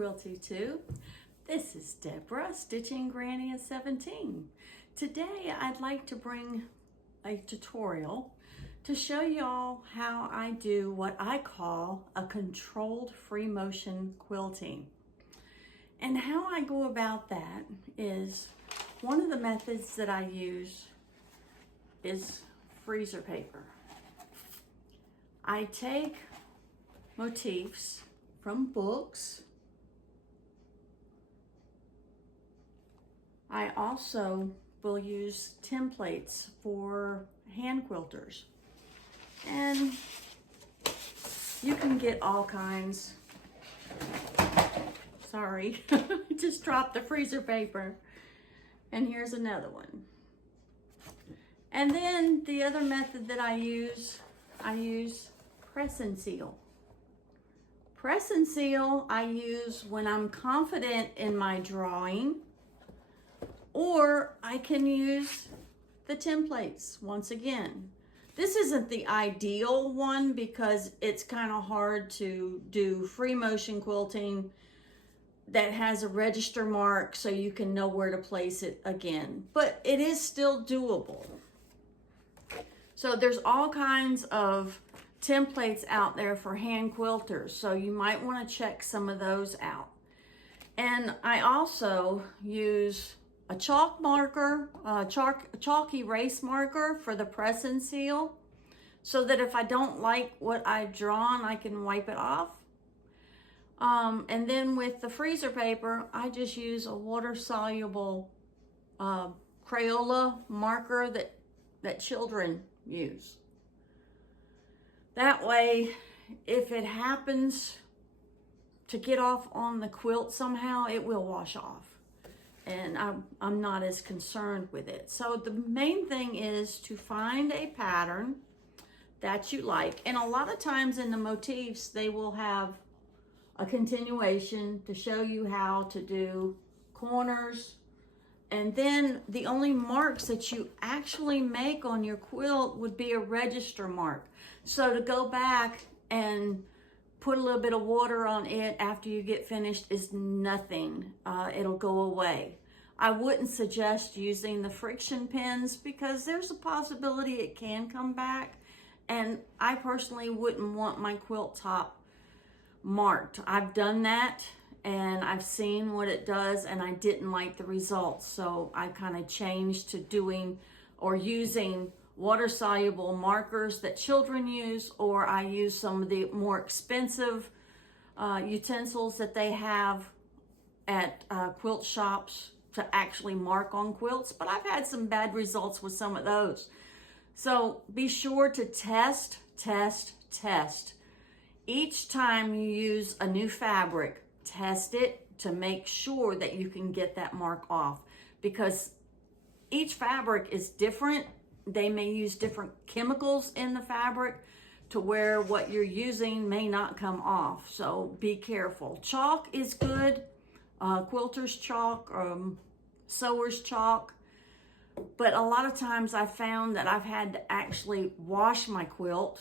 Quilty2. This is Deborah, Stitching Granny at 17. Today I'd like to bring a tutorial to show y'all how I do what I call a controlled free motion quilting. And how I go about that is, one of the methods that I use is freezer paper. I take motifs from books. I also will use templates for hand quilters. And you can get all kinds. Sorry, I just dropped the freezer paper. And here's another one. And then the other method that I use press and seal. Press and seal I use when I'm confident in my drawing, or I can use the templates once again. This isn't the ideal one because it's kind of hard to do free motion quilting that has a register mark so you can know where to place it again, but it is still doable. So there's all kinds of templates out there for hand quilters, so you might want to check some of those out. And I also use a chalk marker, chalk erase marker for the press and seal, so that if I don't like what I've drawn, I can wipe it off. And then with the freezer paper, I just use a water-soluble Crayola marker that children use. That way, if it happens to get off on the quilt somehow, it will wash off. And I'm not as concerned with it. So the main thing is to find a pattern that you like. And a lot of times in the motifs, they will have a continuation to show you how to do corners. And then the only marks that you actually make on your quilt would be a register mark. So to go back and put a little bit of water on it after you get finished is nothing. It'll go away. I wouldn't suggest using the friction pins because there's a possibility it can come back. And I personally wouldn't want my quilt top marked. I've done that and I've seen what it does and I didn't like the results. So I kind of changed to doing or using water-soluble markers that children use, or I use some of the more expensive utensils that they have at quilt shops to actually mark on quilts, but I've had some bad results with some of those. So be sure to test. Each time you use a new fabric, test it to make sure that you can get that mark off, because each fabric is different. They may use different chemicals in the fabric to where what you're using may not come off. So be careful. Chalk is good. Quilter's chalk, sewer's chalk. But a lot of times I've found that I've had to actually wash my quilt.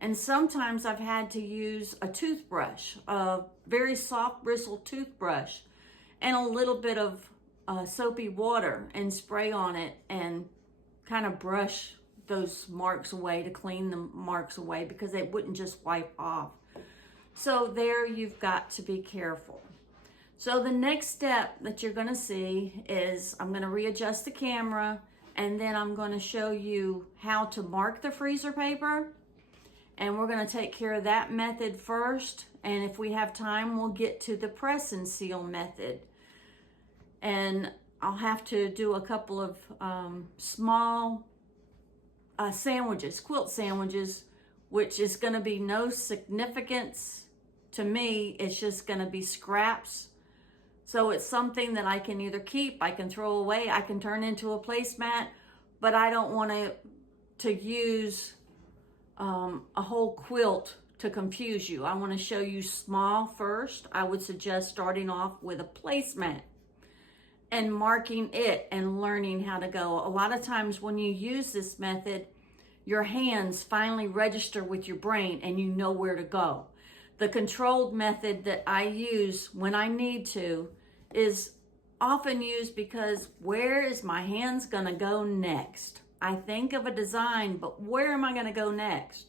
And sometimes I've had to use a toothbrush, a very soft bristled toothbrush, and a little bit of soapy water and spray on it and kind of brush those marks away to clean the marks away because they wouldn't just wipe off. So there you've got to be careful. So the next step that you're gonna see is I'm gonna readjust the camera and then I'm gonna show you how to mark the freezer paper. And we're gonna take care of that method first. And if we have time, we'll get to the press and seal method. And I'll have to do a couple of small sandwiches, quilt sandwiches, which is gonna be no significance to me. It's just gonna be scraps. So it's something that I can either keep, I can throw away, I can turn into a placemat, but I don't want to use a whole quilt to confuse you. I want to show you small first. I would suggest starting off with a placemat and marking it and learning how to go. A lot of times when you use this method, your hands finally register with your brain and you know where to go. the controlled method that I use when I need to is often used because where is my hands gonna go next? I think of a design, but where am I gonna go next?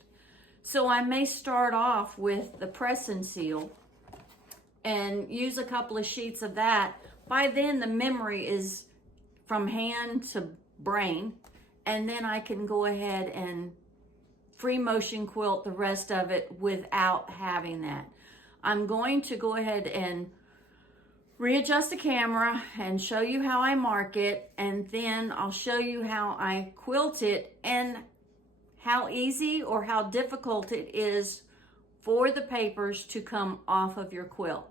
So I may start off with the press and seal and use a couple of sheets of that. By then the memory is from hand to brain, and then I can go ahead and free motion quilt the rest of it without having that. I'm going to go ahead and readjust the camera and show you how I mark it, and then I'll show you how I quilt it and how easy or how difficult it is for the papers to come off of your quilt.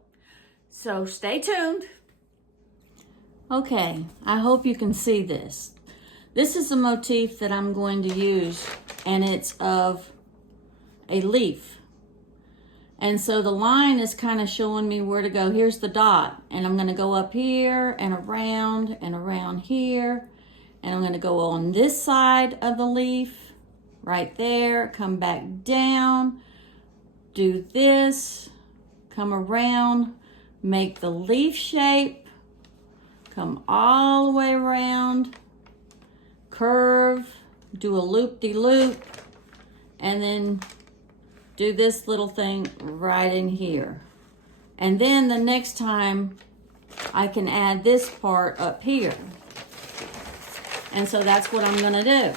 So stay tuned. Okay, I hope you can see this. This is a motif that I'm going to use, and it's of a leaf. And so the line is kind of showing me where to go. Here's the dot, and I'm going to go up here and around here, and I'm going to go on this side of the leaf right there, come back down, do this, come around, make the leaf shape, come all the way around, curve, do a loop-de-loop, and then do this little thing right in here. And then the next time I can add this part up here. And so that's what I'm gonna do.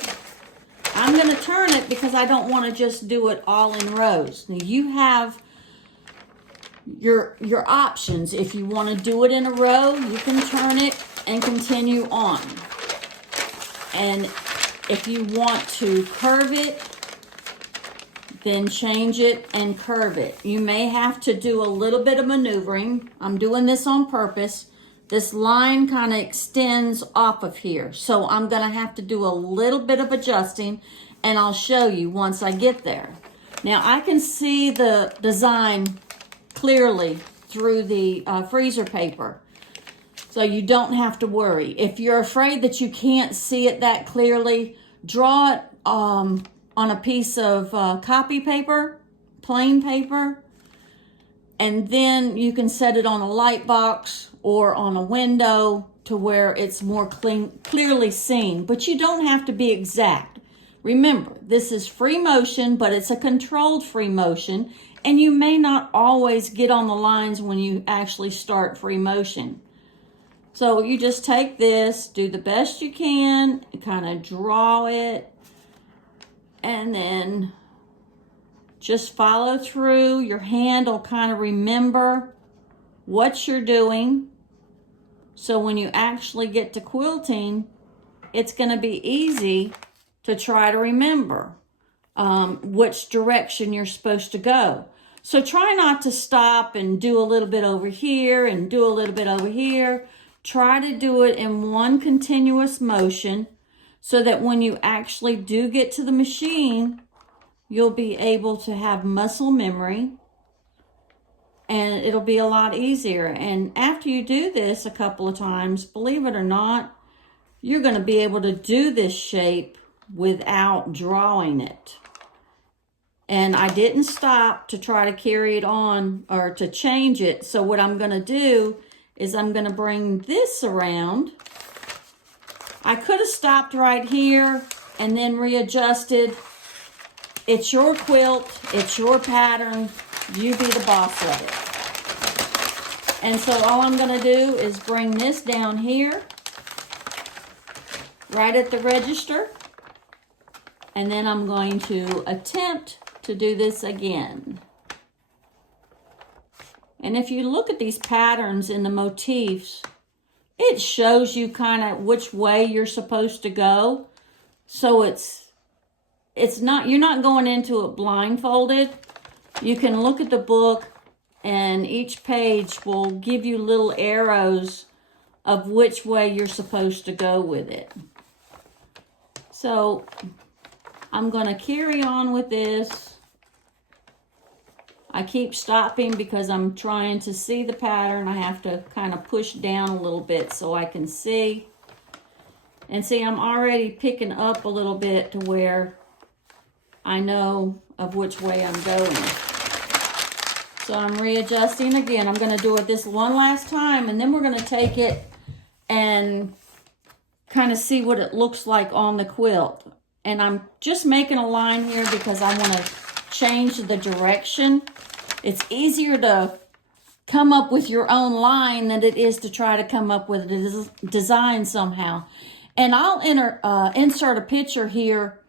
I'm gonna turn it because I don't wanna just do it all in rows. Now you have your options. If you wanna do it in a row, you can turn it and continue on. And if you want to curve it, then change it and curve it. You may have to do a little bit of maneuvering. I'm doing this on purpose. This line kind of extends off of here. So I'm gonna have to do a little bit of adjusting, and I'll show you once I get there. Now I can see the design clearly through the freezer paper. So you don't have to worry. If you're afraid that you can't see it that clearly, draw it on a piece of copy paper, plain paper, and then you can set it on a light box or on a window to where it's more clearly seen, but you don't have to be exact. Remember, this is free motion, but it's a controlled free motion, and you may not always get on the lines when you actually start free motion. So you just take this, do the best you can, kind of draw it, and then just follow through. Your hand will kind of remember what you're doing. So when you actually get to quilting, it's going to be easy to try to remember which direction you're supposed to go. So try not to stop and do a little bit over here and do a little bit over here. Try to do it in one continuous motion so that when you actually do get to the machine, you'll be able to have muscle memory, and it'll be a lot easier. And after you do this a couple of times, believe it or not, you're going to be able to do this shape without drawing it. And I didn't stop to try to carry it on or to change it. So what I'm going to do is I'm going to bring this around. I could have stopped right here and then readjusted. It's your quilt, it's your pattern, you be the boss of it. And so all I'm going to do is bring this down here, right at the register, and then I'm going to attempt to do this again. And if you look at these patterns in the motifs, it shows you kind of which way you're supposed to go. So it's not, you're not going into it blindfolded. You can look at the book, and each page will give you little arrows of which way you're supposed to go with it. So I'm going to carry on with this. I keep stopping because I'm trying to see the pattern. I have to kind of push down a little bit so I can see. And see, I'm already picking up a little bit to where I know of which way I'm going. So I'm readjusting again. I'm going to do it this one last time, and then we're going to take it and kind of see what it looks like on the quilt. And I'm just making a line here because I want to change the direction. It's easier to come up with your own line than it is to try to come up with a design somehow. And I'll insert a picture here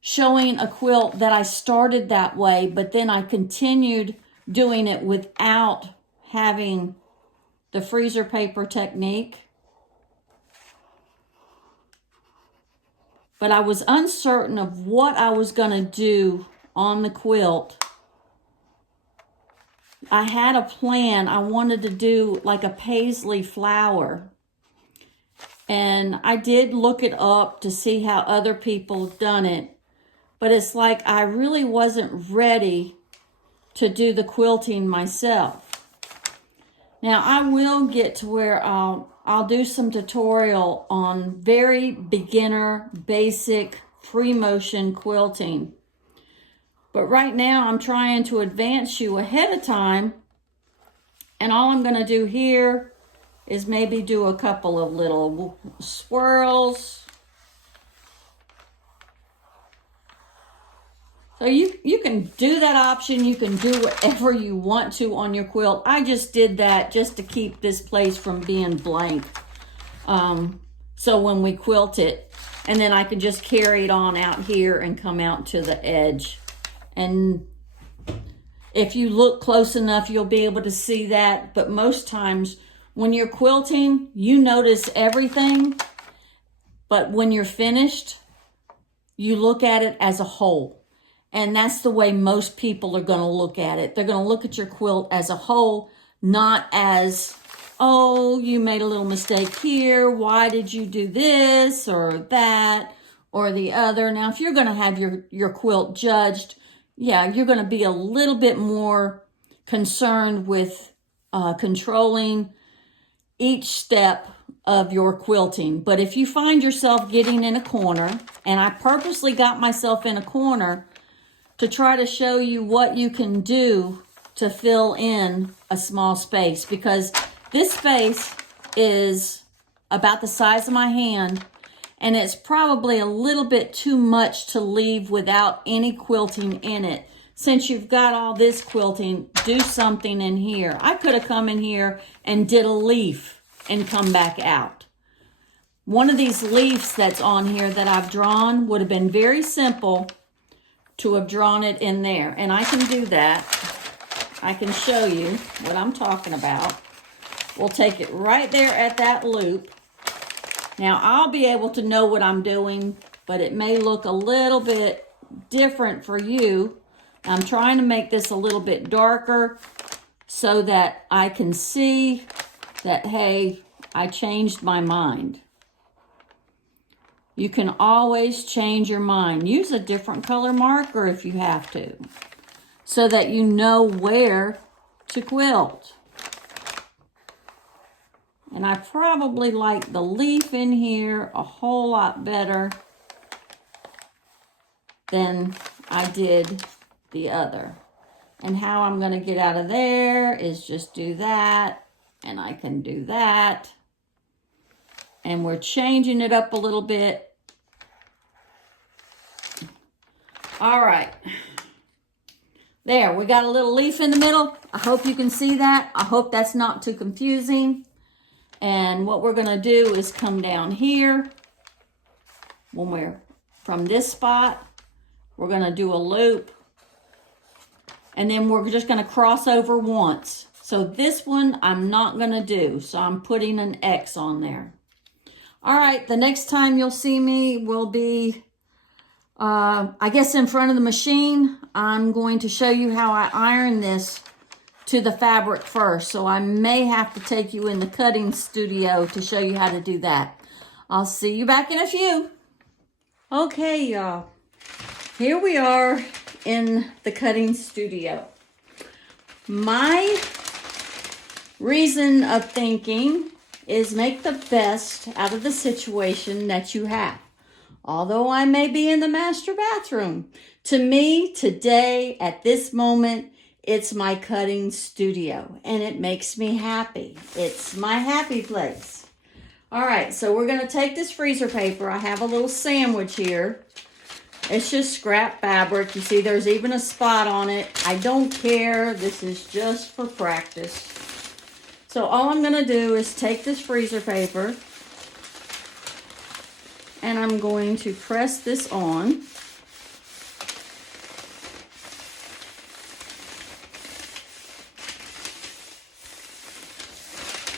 showing a quilt that I started that way, but then I continued doing it without having the freezer paper technique. But I was uncertain of what I was going to do on the quilt. I had a plan. I wanted to do like a paisley flower. And I did look it up to see how other people have done it. But it's like I really wasn't ready to do the quilting myself. Now I will get to where I'll do some tutorial on very beginner, basic, free motion quilting. But right now I'm trying to advance you ahead of time. And all I'm going to do here is maybe do a couple of little swirls. So you can do that option. You can do whatever you want to on your quilt. I just did that just to keep this place from being blank. So when we quilt it, and then I can just carry it on out here and come out to the edge. And if you look close enough, you'll be able to see that. But most times when you're quilting, you notice everything. But when you're finished, you look at it as a whole. And that's the way most people are going to look at it. They're going to look at your quilt as a whole, not as, oh, you made a little mistake here. Why did you do this or that or the other? Now, if you're going to have your quilt judged, yeah, you're going to be a little bit more concerned with controlling each step of your quilting. But if you find yourself getting in a corner, and I purposely got myself in a corner to try to show you what you can do to fill in a small space, because this space is about the size of my hand, and it's probably a little bit too much to leave without any quilting in it. Since you've got all this quilting, do something in here. I could have come in here and did a leaf and come back out. One of these leaves that's on here that I've drawn would have been very simple to have drawn it in there. And I can do that. I can show you what I'm talking about. We'll take it right there at that loop. Now, I'll be able to know what I'm doing, but it may look a little bit different for you. I'm trying to make this a little bit darker so that I can see that, hey, I changed my mind. You can always change your mind. Use a different color marker if you have to, so that you know where to quilt. And I probably like the leaf in here a whole lot better than I did the other. And how I'm going to get out of there is just do that, and I can do that. And we're changing it up a little bit. All right. There, we got a little leaf in the middle. I hope you can see that. I hope that's not too confusing. And what we're going to do is come down here. When we're from this spot, we're going to do a loop. And then we're just going to cross over once. So this one I'm not going to do. So I'm putting an X on there. All right, the next time you'll see me will be, I guess, in front of the machine. I'm going to show you how I iron this to the fabric first. So I may have to take you in the cutting studio to show you how to do that. I'll see you back in a few. Okay, y'all. Here we are in the cutting studio. My reason of thinking is make the best out of the situation that you have. Although I may be in the master bathroom, to me, today, at this moment, It's my cutting studio, and it makes me happy. It's my happy place. All right, so we're gonna take this freezer paper. I have a little sandwich here. It's just scrap fabric. You see there's even a spot on it. I don't care. This is just for practice. So all I'm gonna do is take this freezer paper and I'm going to press this on.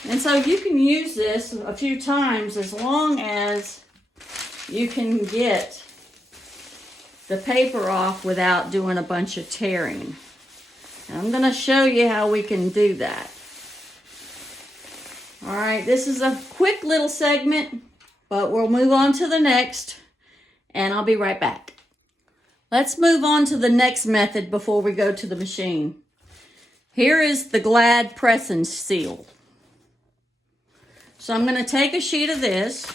And so you can use this a few times as long as you can get the paper off without doing a bunch of tearing. And I'm going to show you how we can do that. All right, this is a quick little segment, but we'll move on to the next, and I'll be right back. Let's move on to the next method before we go to the machine. Here is the Glad Press and Seal. So I'm going to take a sheet of this.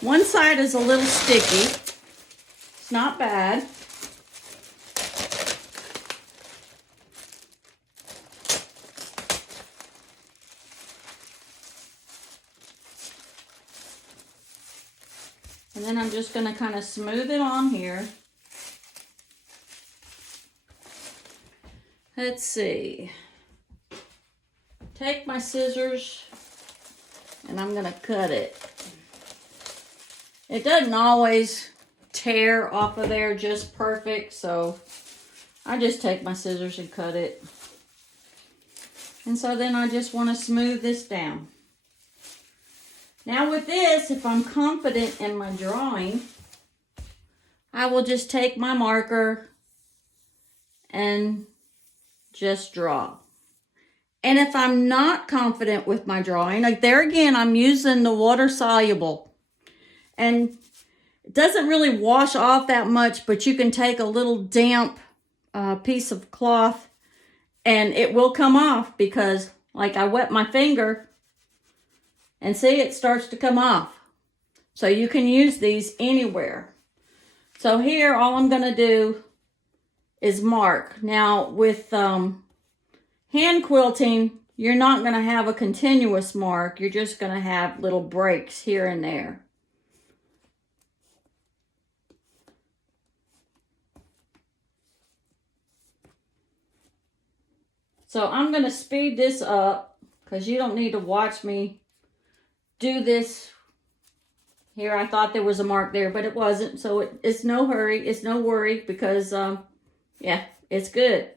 One side is a little sticky. It's not bad. And then I'm just going to kind of smooth it on here. Let's see. Take my scissors and I'm going to cut it. It doesn't always tear off of there just perfect, so I just take my scissors and cut it. And so then I just want to smooth this down. Now with this, if I'm confident in my drawing, I will just take my marker and just draw. And if I'm not confident with my drawing, like there again, I'm using the water soluble. And it doesn't really wash off that much, but you can take a little damp piece of cloth and it will come off because like I wet my finger and see it starts to come off. So you can use these anywhere. So here, all I'm going to do is mark. Now with hand quilting, you're not going to have a continuous mark. You're just going to have little breaks here and there. So I'm going to speed this up because you don't need to watch me do this. Here, I thought there was a mark there, but it wasn't. So it's no hurry. It's no worry because, yeah, it's good.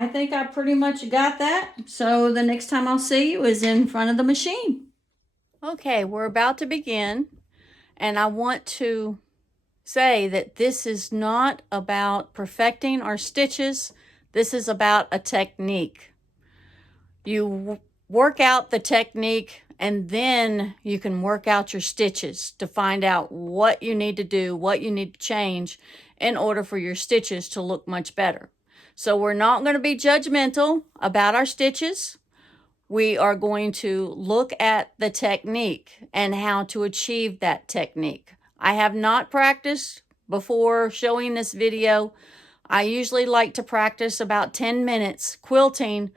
I think I pretty much got that. So the next time I'll see you is in front of the machine. Okay, we're about to begin. And I want to say that this is not about perfecting our stitches. This is about a technique. You work out the technique and then you can work out your stitches to find out what you need to do, what you need to change in order for your stitches to look much better. So we're not going to be judgmental about our stitches. We are going to look at the technique and how to achieve that technique. I have not practiced before showing this video. I usually like to practice about 10 minutes quilting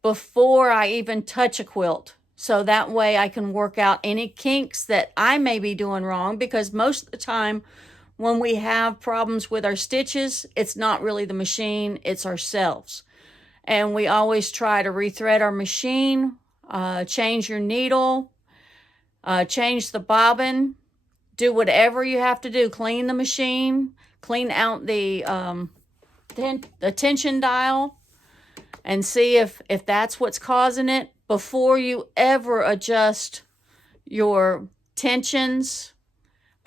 before I even touch a quilt. So that way I can work out any kinks that I may be doing wrong, because most of the time when we have problems with our stitches, it's not really the machine, it's ourselves. And we always try to rethread our machine, change your needle, change the bobbin, do whatever you have to do. Clean the machine, clean out the tension dial, and see if that's what's causing it before you ever adjust your tensions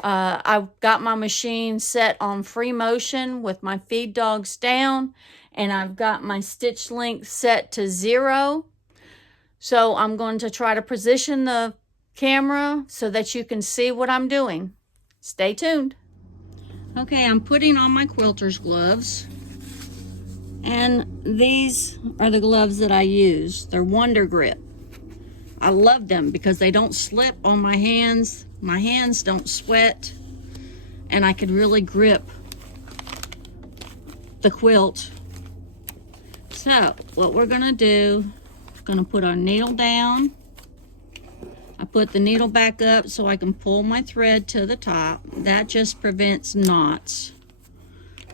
I've got my machine set on free motion with my feed dogs down, and I've got my stitch length set to 0. So I'm going to try to position the camera so that you can see what I'm doing. Stay tuned. Okay, I'm putting on my quilter's gloves. And these are the gloves that I use. They're Wonder Grip. I love them because they don't slip on my hands. My hands don't sweat. And I could really grip the quilt. So, what we're gonna do, we're gonna put our needle down. I put the needle back up so I can pull my thread to the top. That just prevents knots.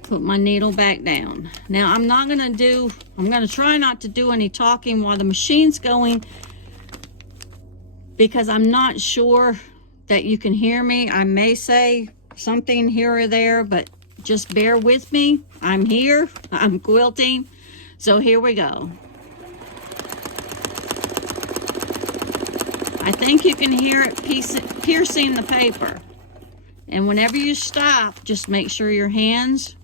Put my needle back down. Now I'm gonna try not to do any talking while the machine's going, because I'm not sure that you can hear me. I may say something here or there, but just bear with me. I'm here, I'm quilting. So here we go. I think you can hear it piercing the paper. And whenever you stop, just make sure your hands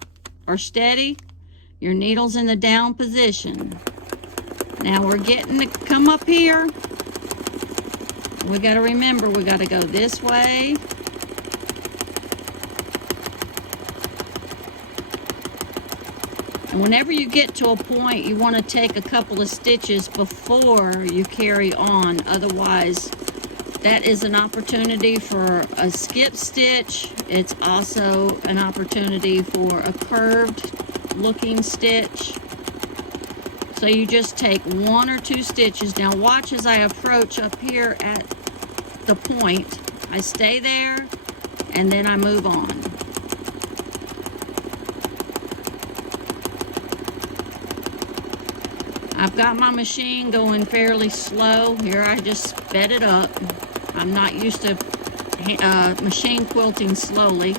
are steady, your needle's in the down position. Now we're getting to come up here. We got to remember, we got to go this way. And whenever you get to a point, you want to take a couple of stitches before you carry on. Otherwise, that is an opportunity for a skip stitch. It's also an opportunity for a curved looking stitch. So you just take 1 or 2 stitches. Now watch as I approach up here at the point. I stay there and then I move on. I've got my machine going fairly slow. Here I just sped it up. I'm not used to machine quilting slowly.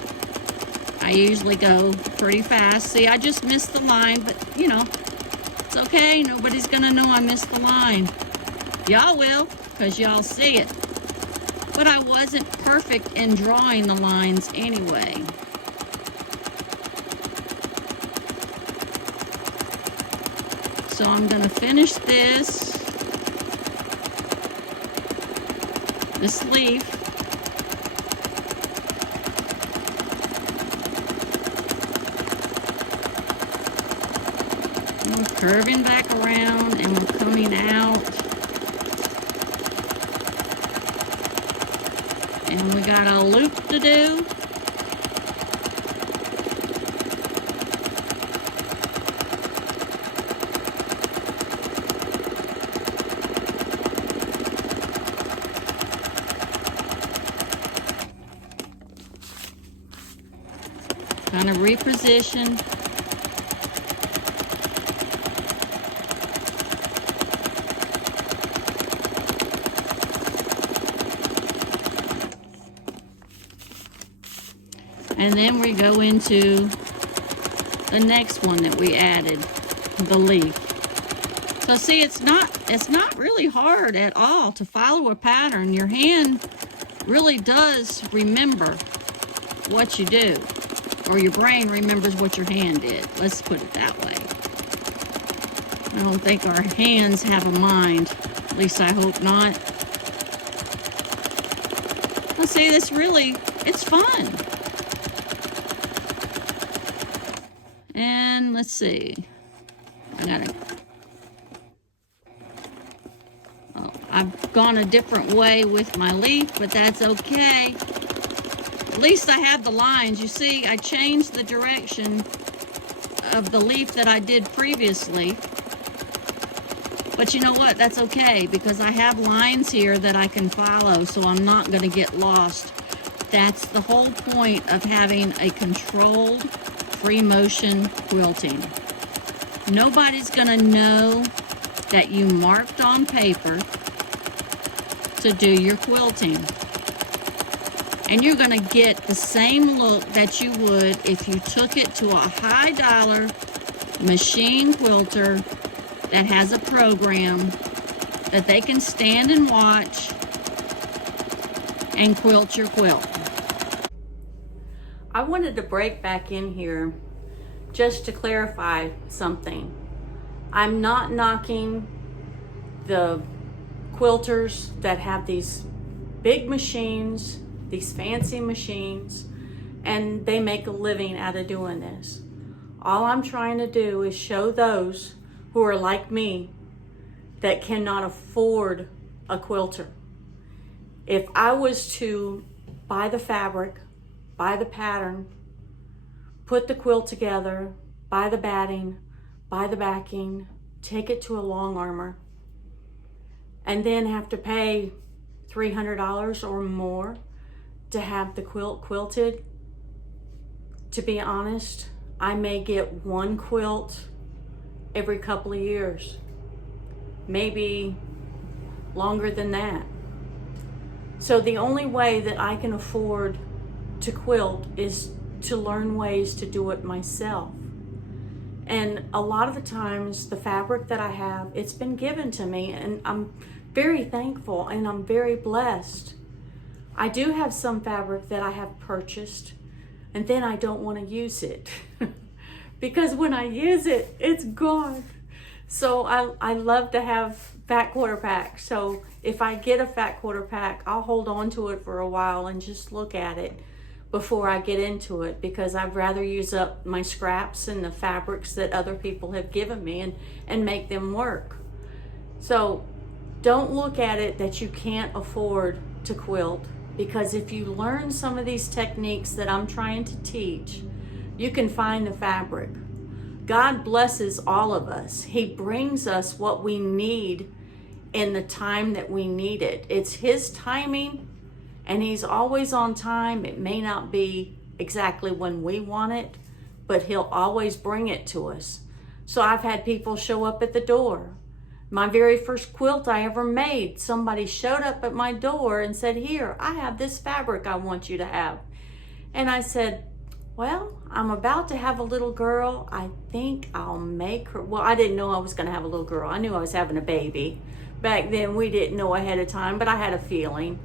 I usually go pretty fast. See, I just missed the line, but you know, it's okay. Nobody's gonna know I missed the line. Y'all will, because y'all see it. But I wasn't perfect in drawing the lines anyway. So I'm gonna finish this leaf. And we're curving back around and we're coming out. And we got a loop to do. Kind of reposition. And then we go into the next one that we added, the leaf. So see, it's not really hard at all to follow a pattern. Your hand really does remember what you do. Or your brain remembers what your hand did. Let's put it that way. I don't think our hands have a mind. At least I hope not. Let's see, it's fun. And let's see. I've gone a different way with my leaf, but that's okay. At least I have the lines. You see, I changed the direction of the leaf that I did previously. But you know what? That's okay, because I have lines here that I can follow, so I'm not going to get lost. That's the whole point of having a controlled free motion quilting. Nobody's going to know that you marked on paper to do your quilting. And you're going to get the same look that you would if you took it to a high-dollar machine quilter that has a program that they can stand and watch and quilt your quilt. I wanted to break back in here just to clarify something. I'm not knocking the quilters that have these big machines, these fancy machines, and they make a living out of doing this. All I'm trying to do is show those who are like me that cannot afford a quilter. If I was to buy the fabric, buy the pattern, put the quilt together, buy the batting, buy the backing, take it to a long armor, and then have to pay $300 or more to have the quilt quilted, to be honest, I may get one quilt every couple of years, maybe longer than that. So the only way that I can afford to quilt is to learn ways to do it myself. And a lot of the times the fabric that I have, it's been given to me, and I'm very thankful and I'm very blessed. I do have some fabric that I have purchased, and then I don't want to use it because when I use it, it's gone. So I love to have fat quarter pack. So if I get a fat quarter pack, I'll hold on to it for a while and just look at it before I get into it, because I'd rather use up my scraps and the fabrics that other people have given me and make them work. So don't look at it that you can't afford to quilt, because if you learn some of these techniques that I'm trying to teach, you can find the fabric. God blesses all of us. He brings us what we need in the time that we need it. It's His timing, and He's always on time. It may not be exactly when we want it, but He'll always bring it to us. So I've had people show up at the door. My very first quilt I ever made, somebody showed up at my door and said, "Here, I have this fabric I want you to have." And I said, "Well, I'm about to have a little girl. I think I'll make her." Well, I didn't know I was going to have a little girl. I knew I was having a baby. Back then, we didn't know ahead of time, but I had a feeling.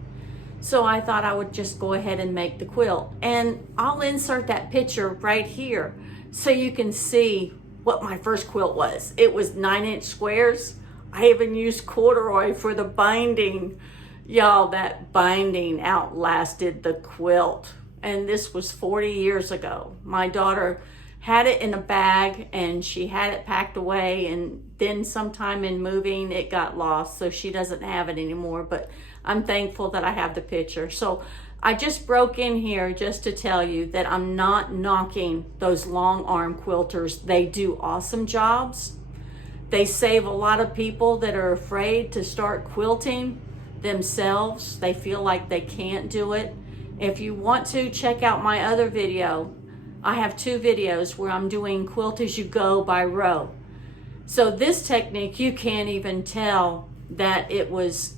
So I thought I would just go ahead and make the quilt. And I'll insert that picture right here so you can see what my first quilt was. It was 9-inch squares. I even used corduroy for the binding. Y'all, that binding outlasted the quilt. And this was 40 years ago. My daughter had it in a bag and she had it packed away, and then sometime in moving it got lost, so she doesn't have it anymore, but I'm thankful that I have the picture. So I just broke in here just to tell you that I'm not knocking those long arm quilters. They do awesome jobs. They save a lot of people that are afraid to start quilting themselves. They feel like they can't do it. If you want to, check out my other video. I have 2 videos where I'm doing quilt as you go by row. So this technique, you can't even tell that it was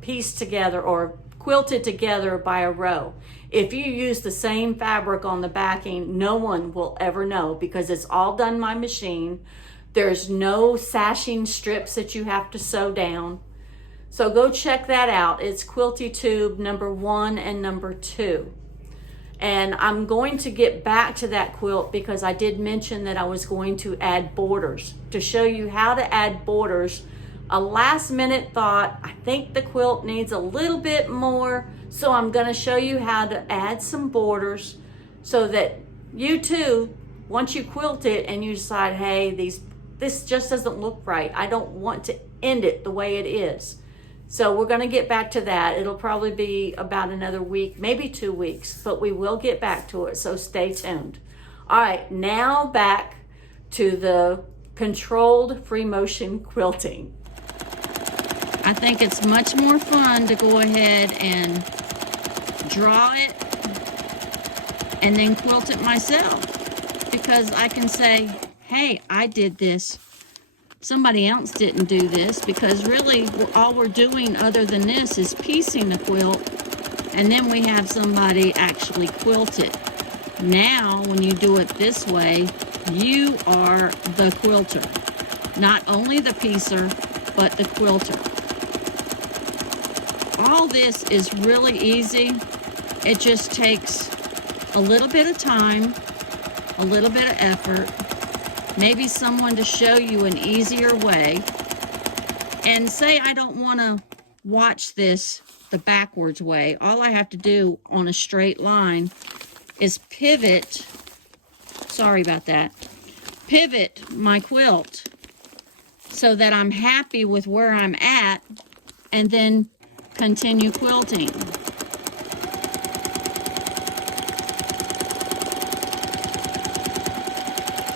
pieced together or quilted together by a row. If you use the same fabric on the backing, no one will ever know, because it's all done by machine. There's no sashing strips that you have to sew down. So go check that out. It's Quilty Tube number 1 and number 2. And I'm going to get back to that quilt because I did mention that I was going to add borders to show you how to add borders. A last minute thought, I think the quilt needs a little bit more, so I'm going to show you how to add some borders so that you too, once you quilt it and you decide, hey, this just doesn't look right, I don't want to end it the way it is. So we're going to get back to that. It'll probably be about another week, maybe 2 weeks, but we will get back to it, so stay tuned. All right, now back to the controlled free motion quilting. I think it's much more fun to go ahead and draw it and then quilt it myself, because I can say, hey, I did this. Somebody else didn't do this, because really all we're doing other than this is piecing the quilt, and then we have somebody actually quilt it. Now, when you do it this way, you are the quilter. Not only the piecer, but the quilter. All this is really easy. It just takes a little bit of time, a little bit of effort, maybe someone to show you an easier way. And say I don't want to watch this the backwards way. All I have to do on a straight line is pivot, sorry about that, pivot my quilt so that I'm happy with where I'm at, and then continue quilting.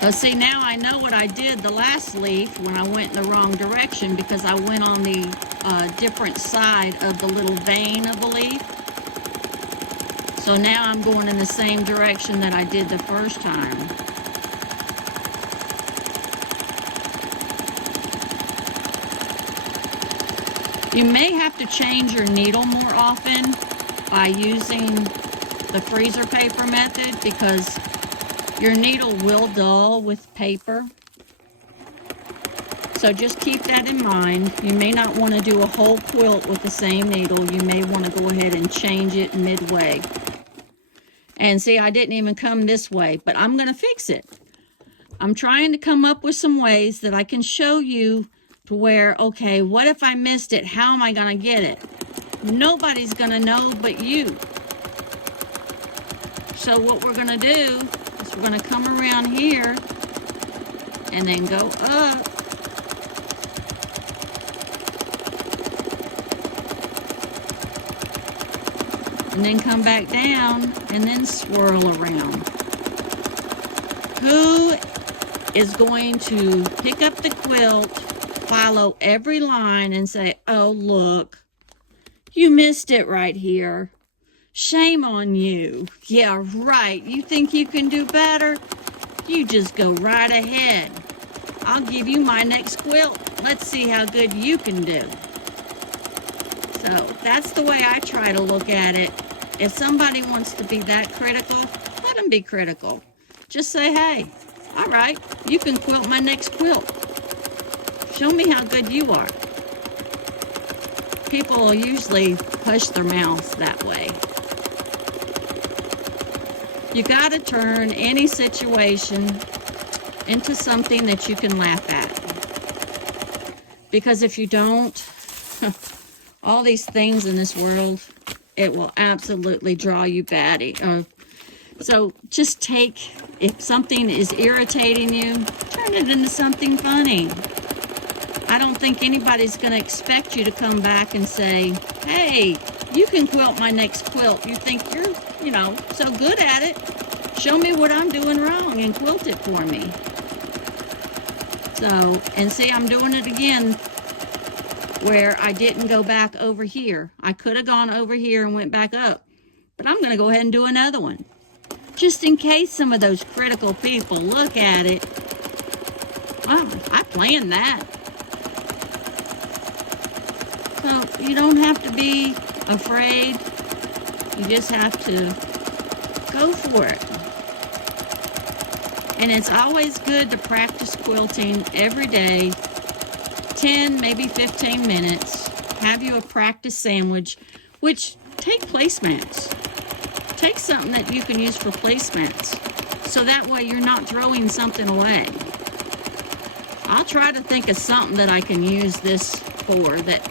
Oh, see, now I know what I did the last leaf when I went in the wrong direction, because I went on the different side of the little vein of the leaf. So now I'm going in the same direction that I did the first time. You may have to change your needle more often by using the freezer paper method, because your needle will dull with paper. So just keep that in mind. You may not want to do a whole quilt with the same needle. You may want to go ahead and change it midway. And see, I didn't even come this way, but I'm going to fix it. I'm trying to come up with some ways that I can show you to where, okay, what if I missed it? How am I going to get it? Nobody's going to know but you. So what we're going to do is we're going to come around here and then go up. And then come back down and then swirl around. Who is going to pick up the quilt, follow every line and say, oh, look, you missed it right here. Shame on you. Yeah, right. You think you can do better? You just go right ahead. I'll give you my next quilt. Let's see how good you can do. So that's the way I try to look at it. If somebody wants to be that critical, let them be critical. Just say, hey, all right, you can quilt my next quilt. Show me how good you are. People will usually hush their mouths that way. You got to turn any situation into something that you can laugh at. Because if you don't, all these things in this world, it will absolutely draw you batty. So just take, if something is irritating you, turn it into something funny. I don't think anybody's going to expect you to come back and say, hey, you can quilt my next quilt. You think you're, so good at it. Show me what I'm doing wrong and quilt it for me. So, and see, I'm doing it again where I didn't go back over here. I could have gone over here and went back up, but I'm going to go ahead and do another one. Just in case some of those critical people look at it. Wow, I planned that. So you don't have to be afraid. You just have to go for it. And it's always good to practice quilting every day. 10, maybe 15 minutes. Have you a practice sandwich, which take placemats. Take something that you can use for placemats. So that way you're not throwing something away. I'll try to think of something that I can use this for, that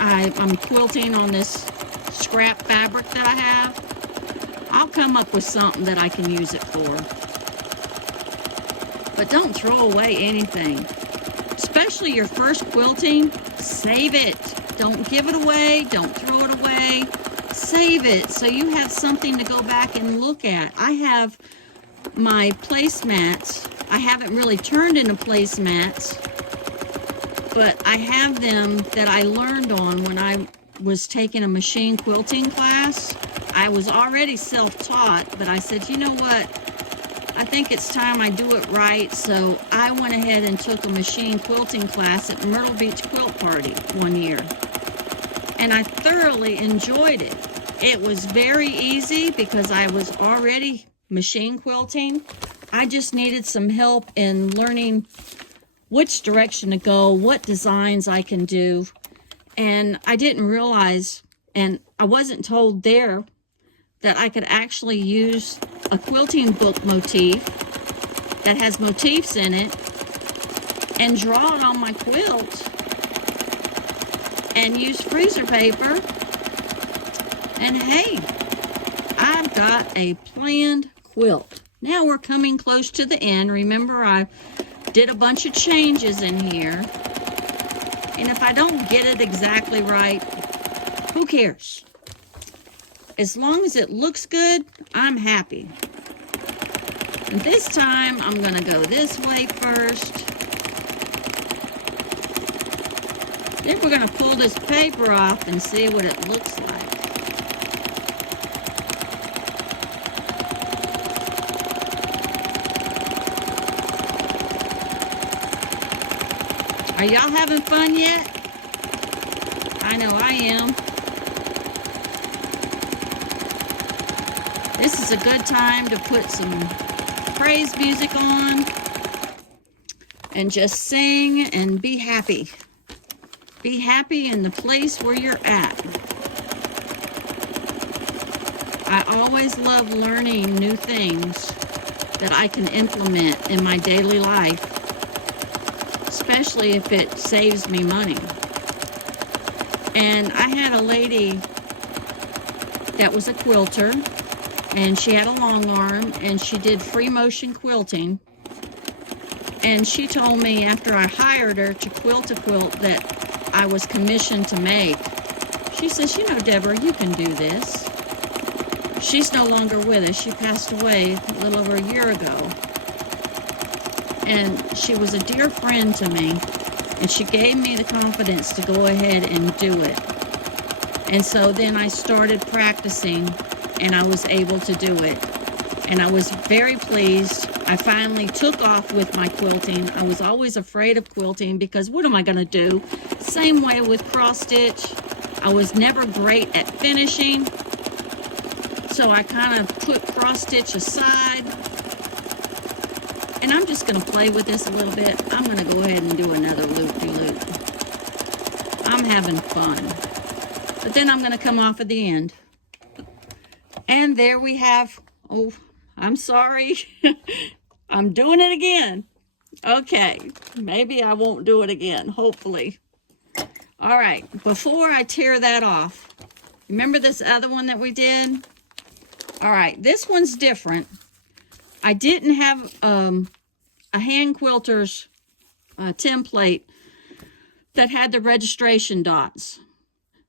I'm quilting on this scrap fabric that I have. I'll come up with something that I can use it for. But don't throw away anything. Especially your first quilting, save it. Don't give it away. Don't throw it away. Save it so you have something to go back and look at. I have my placemats. I haven't really turned into placemats, but I have them that I learned on when I was taking a machine quilting class. I was already self-taught, but I said, you know what? I think it's time I do it right, so I went ahead and took a machine quilting class at Myrtle Beach Quilt Party one year. And I thoroughly enjoyed it. It was very easy because I was already machine quilting. I just needed some help in learning which direction to go, what designs I can do. And I didn't realize, and I wasn't told there, that I could actually use a quilting book motif that has motifs in it and draw it on my quilt and use freezer paper. And hey, I've got a planned quilt. Now we're coming close to the end. Remember, I did a bunch of changes in here. And if I don't get it exactly right, who cares? As long as it looks good, I'm happy. And this time, I'm gonna go this way first. Then we're gonna pull this paper off and see what it looks like. Are y'all having fun yet? I know I am. This is a good time to put some praise music on and just sing and be happy. Be happy in the place where you're at. I always love learning new things that I can implement in my daily life, especially if it saves me money. And I had a lady that was a quilter, and she had a long arm, and she did free motion quilting. And she told me after I hired her to quilt a quilt that I was commissioned to make, she says, you know, Deborah, you can do this. She's no longer with us. She passed away a little over a year ago. And she was a dear friend to me, and she gave me the confidence to go ahead and do it. And so then I started practicing, and I was able to do it. And I was very pleased. I finally took off with my quilting. I was always afraid of quilting because what am I going to do? Same way with cross stitch. I was never great at finishing. So I kind of put cross stitch aside. And I'm just going to play with this a little bit. I'm going to go ahead and do another loop-de-loop. I'm having fun. But then I'm going to come off at the end. And there we have, oh, I'm sorry. I'm doing it again. Okay, maybe I won't do it again, hopefully. All right, before I tear that off, remember this other one that we did? All right, this one's different. I didn't have a hand quilter's template that had the registration dots.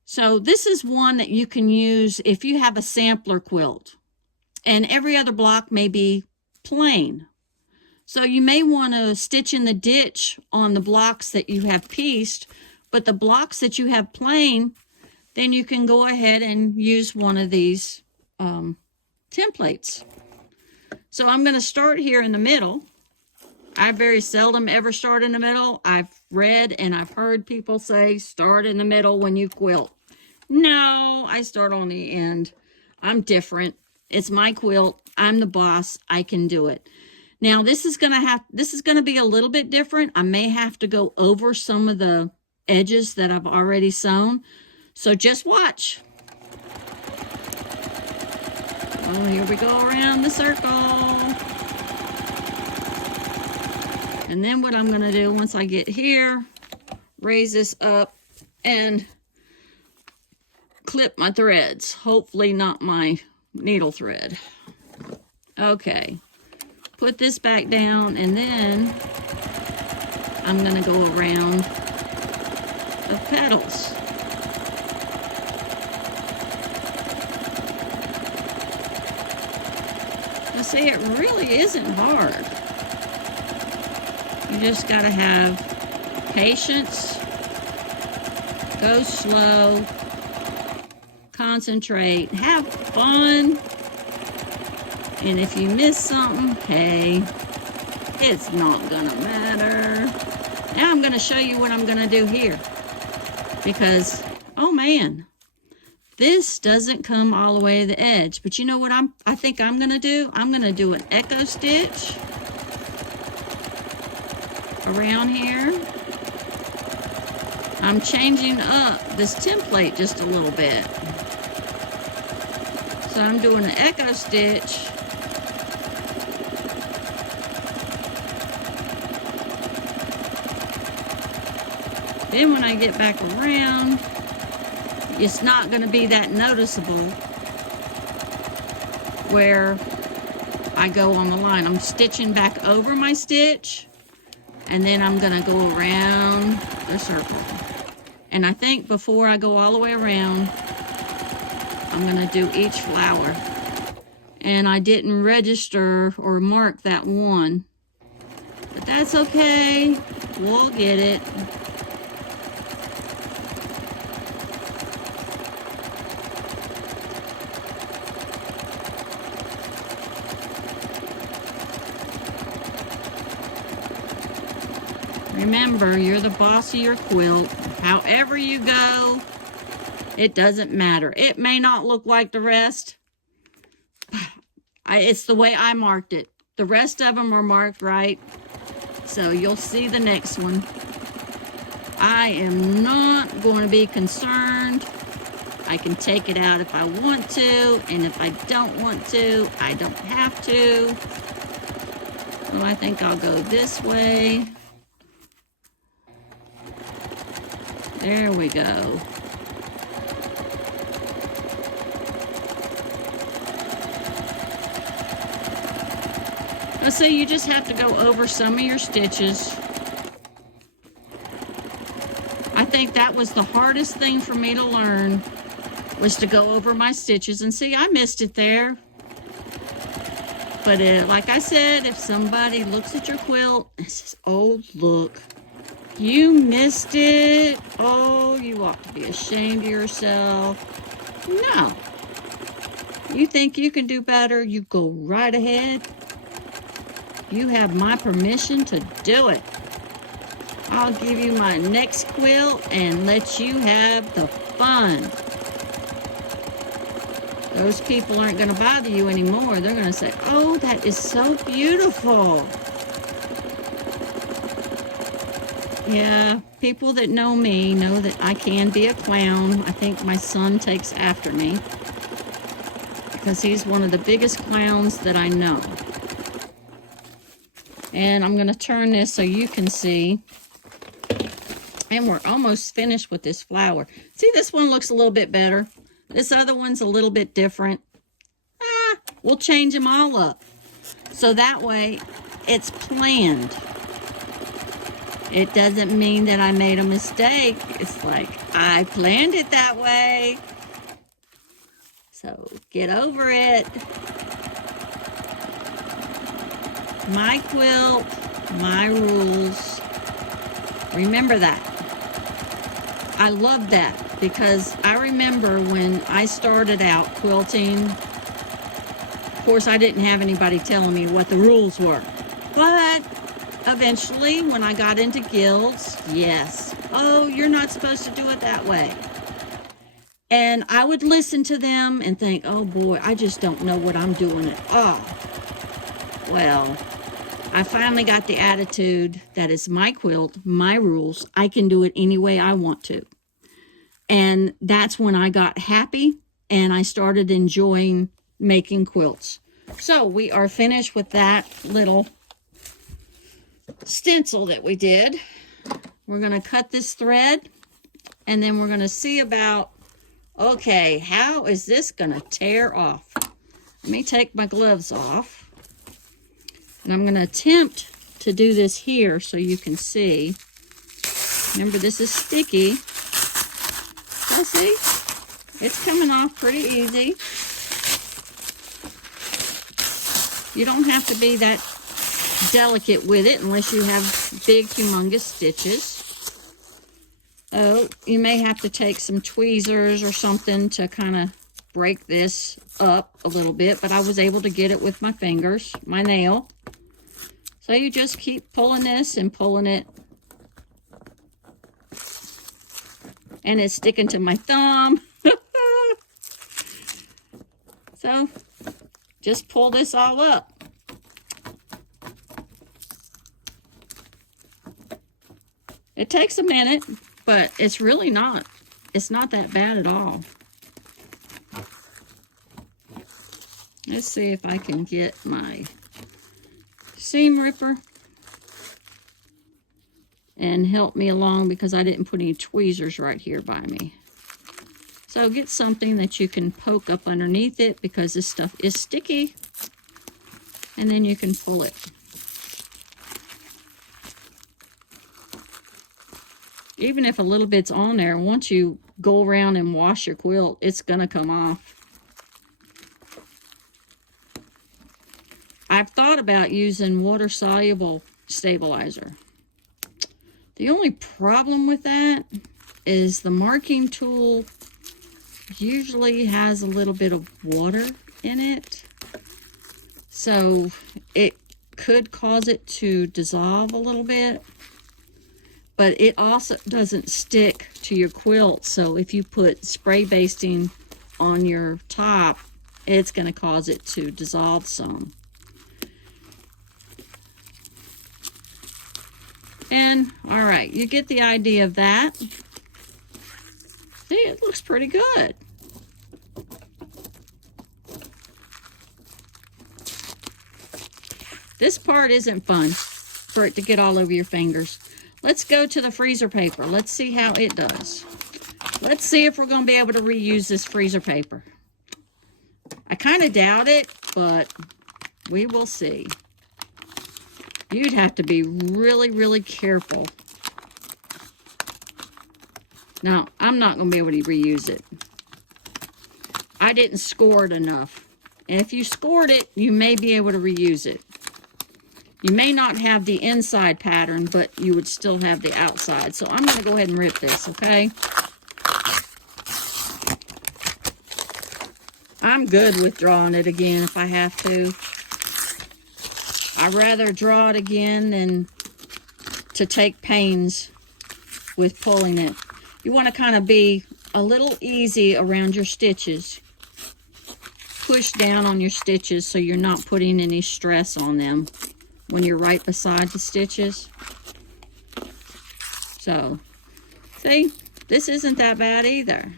So this is one that you can use if you have a sampler quilt. And every other block may be plain. So you may want to stitch in the ditch on the blocks that you have pieced, but the blocks that you have plain, then you can go ahead and use one of these templates. So I'm going to start here in the middle. I very seldom ever start in the middle. I've read and I've heard people say start in the middle when you quilt. No, I start on the end. I'm different. It's my quilt. I'm the boss. I can do it. Now this is going to be a little bit different. I may have to go over some of the edges that I've already sewn. So just watch. Oh, here we go around the circle. And then what I'm going to do once I get here, raise this up and clip my threads. Hopefully not my needle thread. Okay. Put this back down, and then I'm going to go around the petals. Now see, it really isn't hard. You just got to have patience, go slow, concentrate, have fun. And if you miss something, hey, it's not gonna matter. Now I'm gonna show you what I'm gonna do here. Because, oh man, this doesn't come all the way to the edge. But you know what I think I'm gonna do? I'm gonna do an echo stitch around here. I'm changing up this template just a little bit. So I'm doing an echo stitch. Then when I get back around, it's not going to be that noticeable where I go on the line. I'm stitching back over my stitch, and then I'm going to go around the circle. And I think before I go all the way around, I'm going to do each flower. And I didn't register or mark that one, but that's okay. We'll get it. Remember, you're the boss of your quilt. However you go, it doesn't matter. It may not look like the rest. It's the way I marked it. The rest of them are marked right. So you'll see the next one. I am not going to be concerned. I can take it out if I want to, and if I don't want to, I don't have to. So I think I'll go this way. There we go. Let's say you just have to go over some of your stitches. I think that was the hardest thing for me to learn, was to go over my stitches. And see, I missed it there. But like I said, if somebody looks at your quilt and says, oh, look, you missed it. Oh, you ought to be ashamed of yourself. No. You think you can do better? You go right ahead. You have my permission to do it. I'll give you my next quilt and let you have the fun. Those people aren't going to bother you anymore. They're going to say, oh, that is so beautiful. Yeah, people that know me know that I can be a clown. I think my son takes after me because he's one of the biggest clowns that I know. And I'm going to turn this so you can see. And we're almost finished with this flower. See, this one looks a little bit better. This other one's a little bit different. We'll change them all up. So that way, it's planned. It doesn't mean that I made a mistake. It's like, I planned it that way. So, get over it. My quilt, my rules. Remember that. I love that because I remember when I started out quilting, of course, I didn't have anybody telling me what the rules were. But eventually, when I got into guilds, yes. Oh, you're not supposed to do it that way. And I would listen to them and think, oh boy, I just don't know what I'm doing at all. Well, I finally got the attitude that it's my quilt, my rules. I can do it any way I want to. And that's when I got happy and I started enjoying making quilts. So we are finished with that little stencil that we did. We're going to cut this thread and then we're going to see about, okay, how is this going to tear off? Let me take my gloves off. And I'm going to attempt to do this here so you can see. Remember, this is sticky. So see, it's coming off pretty easy. You don't have to be that delicate with it unless you have big, humongous stitches. Oh, you may have to take some tweezers or something to kind of break this up a little bit, but I was able to get it with my fingers, my nail. So you just keep pulling this and pulling it. And it's sticking to my thumb. So just pull this all up. It takes a minute, but it's really not. It's not that bad at all. Let's see if I can get my seam ripper and help me along, because I didn't put any tweezers right here by me. So get something that you can poke up underneath it, because this stuff is sticky, and then you can pull it. Even if a little bit's on there, once you go around and wash your quilt, it's gonna come off. I've thought about using water-soluble stabilizer. The only problem with that is the marking tool usually has a little bit of water in it. So it could cause it to dissolve a little bit. But it also doesn't stick to your quilt. So if you put spray basting on your top, it's going to cause it to dissolve some. And, all right, you get the idea of that. See, it looks pretty good. This part isn't fun, for it to get all over your fingers. Let's go to the freezer paper. Let's see how it does. Let's see if we're going to be able to reuse this freezer paper. I kind of doubt it, but we will see. You'd have to be really, really careful. Now, I'm not going to be able to reuse it. I didn't score it enough. And if you scored it, you may be able to reuse it. You may not have the inside pattern, but you would still have the outside. So I'm going to go ahead and rip this, okay? I'm good with drawing it again if I have to. I'd rather draw it again than to take pains with pulling it. You want to kind of be a little easy around your stitches. Push down on your stitches so you're not putting any stress on them when you're right beside the stitches. So, see, this isn't that bad either.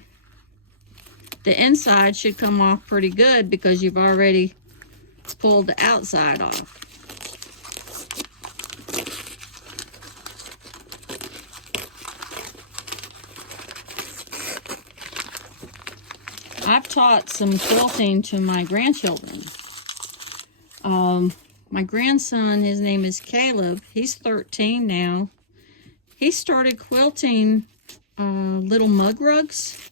The inside should come off pretty good because you've already pulled the outside off. I've taught some quilting to my grandchildren. My grandson, his name is Caleb. He's 13 now. He started quilting little mug rugs,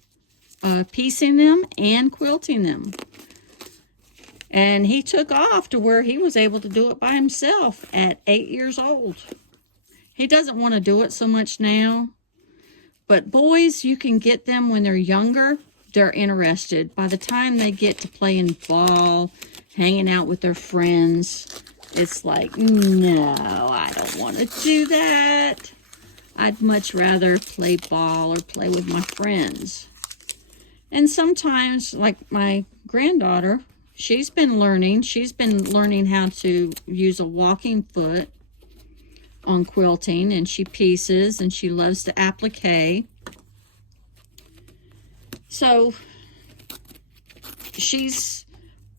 piecing them and quilting them. And he took off to where he was able to do it by himself at 8 years old. He doesn't want to do it so much now. But boys, you can get them when they're younger. They're interested. By the time they get to playing ball, hanging out with their friends, it's like, no, I don't want to do that. I'd much rather play ball or play with my friends. And sometimes, like my granddaughter, she's been learning how to use a walking foot on quilting, and she pieces, and she loves to applique. So she's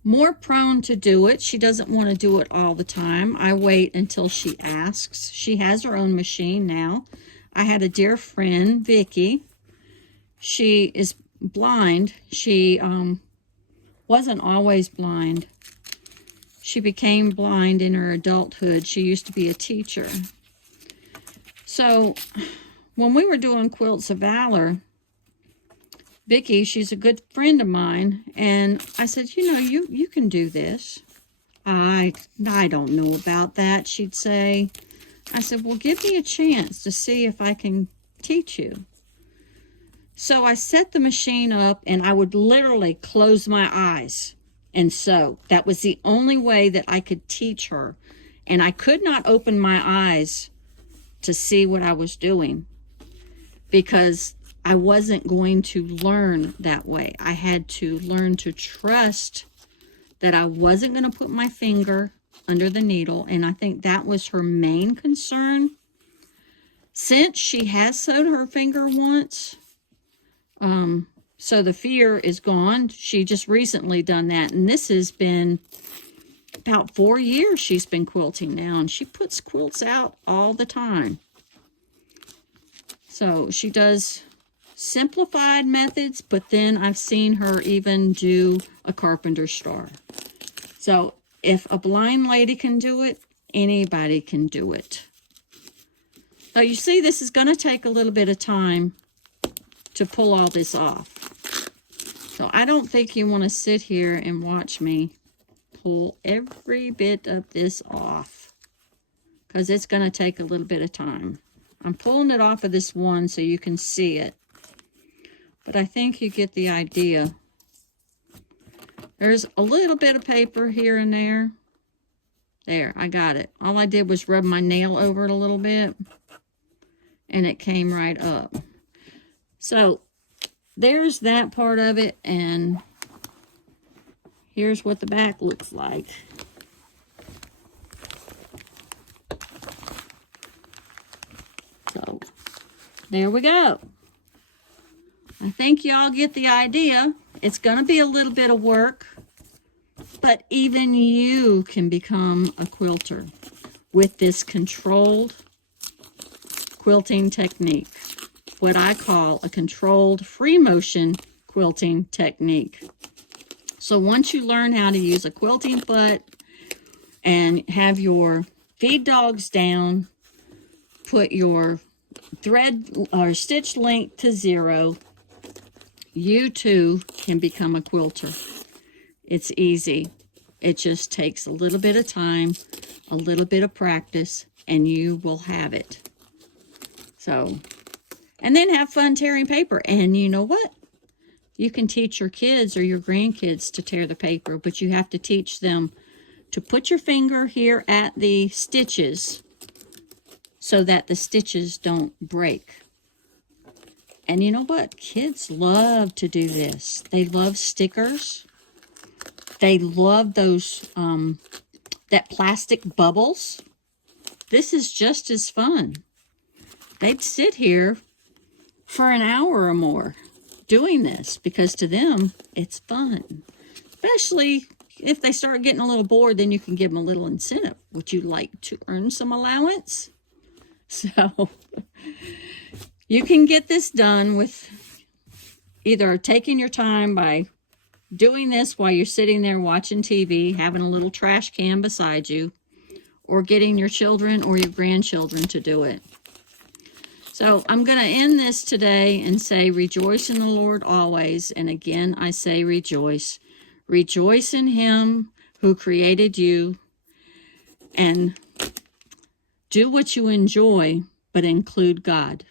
more prone to do it. She doesn't want to do it all the time. I wait until she asks. She has her own machine now. I had a dear friend, Vicky. She is blind. She wasn't always blind. She became blind in her adulthood. She used to be a teacher. So when we were doing Quilts of Valor, Vicky, she's a good friend of mine, and I said, you know, you can do this. I don't know about that, she'd say. I said, well, give me a chance to see if I can teach you. So I set the machine up, and I would literally close my eyes and sew. That was the only way that I could teach her. And I could not open my eyes to see what I was doing because I wasn't going to learn that way. I had to learn to trust that I wasn't going to put my finger under the needle, and I think that was her main concern. Since she has sewed her finger once, So the fear is gone. She just recently done that. And this has been about 4 years she's been quilting now. And she puts quilts out all the time. So she does simplified methods, but then I've seen her even do a carpenter star. So if a blind lady can do it, anybody can do it. So you see, this is going to take a little bit of time to pull all this off. So I don't think you want to sit here and watch me pull every bit of this off, because it's going to take a little bit of time. I'm pulling it off of this one so you can see it, but I think you get the idea. There's a little bit of paper here and there. There, I got it. All I did was rub my nail over it a little bit, and it came right up. So there's that part of it, and here's what the back looks like. So there we go. I think y'all get the idea. It's going to be a little bit of work, but even you can become a quilter with this controlled quilting technique, what I call a controlled free motion quilting technique. So once you learn how to use a quilting foot and have your feed dogs down, put your thread or stitch length to 0, you too can become a quilter. It's easy. It just takes a little bit of time, a little bit of practice, and you will have it. So, and then have fun tearing paper. And you know what? You can teach your kids or your grandkids to tear the paper, but you have to teach them to put your finger here at the stitches so that the stitches don't break. And you know what? Kids love to do this. They love stickers. They love those, that plastic bubbles. This is just as fun. They'd sit here for an hour or more doing this because to them, it's fun. Especially if they start getting a little bored, then you can give them a little incentive. Would you like to earn some allowance? So you can get this done with either taking your time by doing this while you're sitting there watching TV, having a little trash can beside you, or getting your children or your grandchildren to do it. So I'm going to end this today and say, rejoice in the Lord always. And again, I say rejoice. Rejoice in Him who created you, and do what you enjoy, but include God,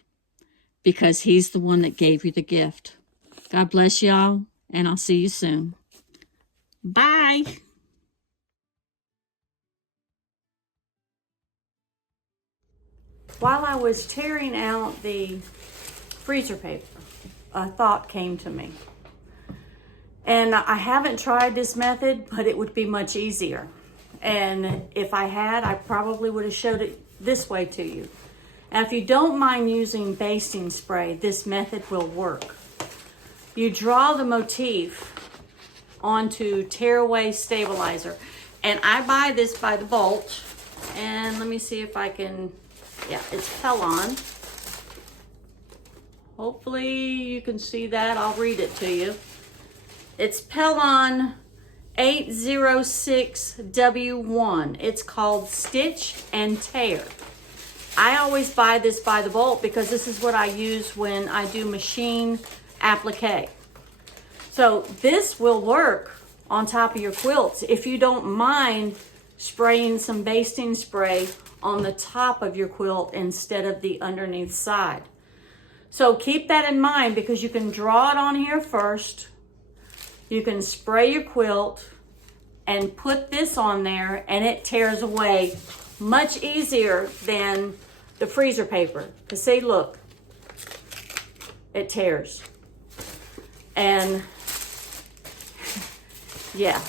because He's the one that gave you the gift. God bless y'all, and I'll see you soon. Bye. While I was tearing out the freezer paper, a thought came to me. And I haven't tried this method, but it would be much easier. And if I had, I probably would have showed it this way to you. And if you don't mind using basting spray, this method will work. You draw the motif onto tearaway stabilizer. And I buy this by the bolt. And let me see if I can, yeah, it's pellon. Hopefully you can see that. I'll read it to you. It's pellon 806W1. It's called Stitch and Tear. I always buy this by the bolt because this is what I use when I do machine applique. So this will work on top of your quilts if you don't mind spraying some basting spray on the top of your quilt instead of the underneath side. So keep that in mind, because you can draw it on here first. You can spray your quilt and put this on there, and it tears away much easier than the freezer paper. Because see, look, it tears. And yeah,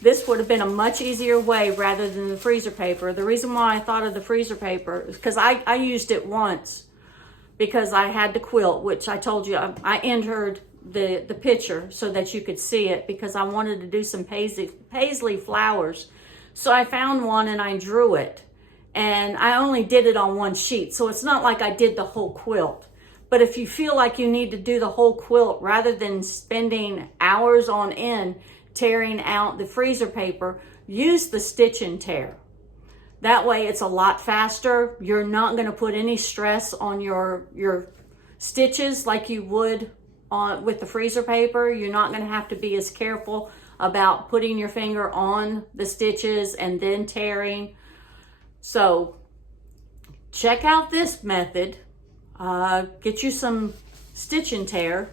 this would have been a much easier way rather than the freezer paper. The reason why I thought of the freezer paper is because I used it once because I had the quilt, which I told you I entered the picture so that you could see it, because I wanted to do some paisley flowers. So I found one and I drew it, and I only did it on one sheet. So it's not like I did the whole quilt. But if you feel like you need to do the whole quilt, rather than spending hours on end tearing out the freezer paper, use the stitch and tear. That way it's a lot faster. You're not going to put any stress on your stitches like you would with the freezer paper. You're not going to have to be as careful about putting your finger on the stitches and then tearing. So check out this method. Get you some stitch and tear.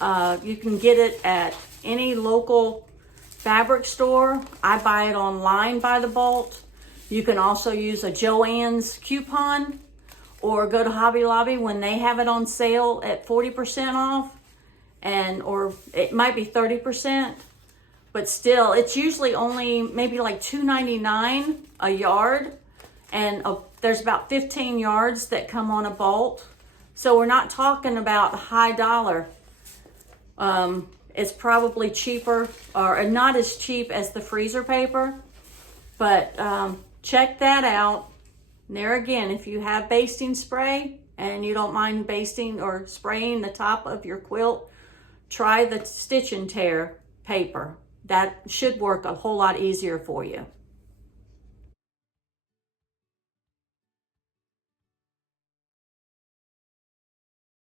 You can get it at any local fabric store. I buy it online by the bolt. You can also use a Joann's coupon, or go to Hobby Lobby when they have it on sale at 40% off, or it might be 30%, but still, it's usually only maybe like $2.99 a yard, and there's about 15 yards that come on a bolt. So we're not talking about high dollar. It's probably cheaper, or not as cheap as the freezer paper, but check that out. And there again, if you have basting spray and you don't mind basting or spraying the top of your quilt, try the stitch and tear paper. That should work a whole lot easier for you.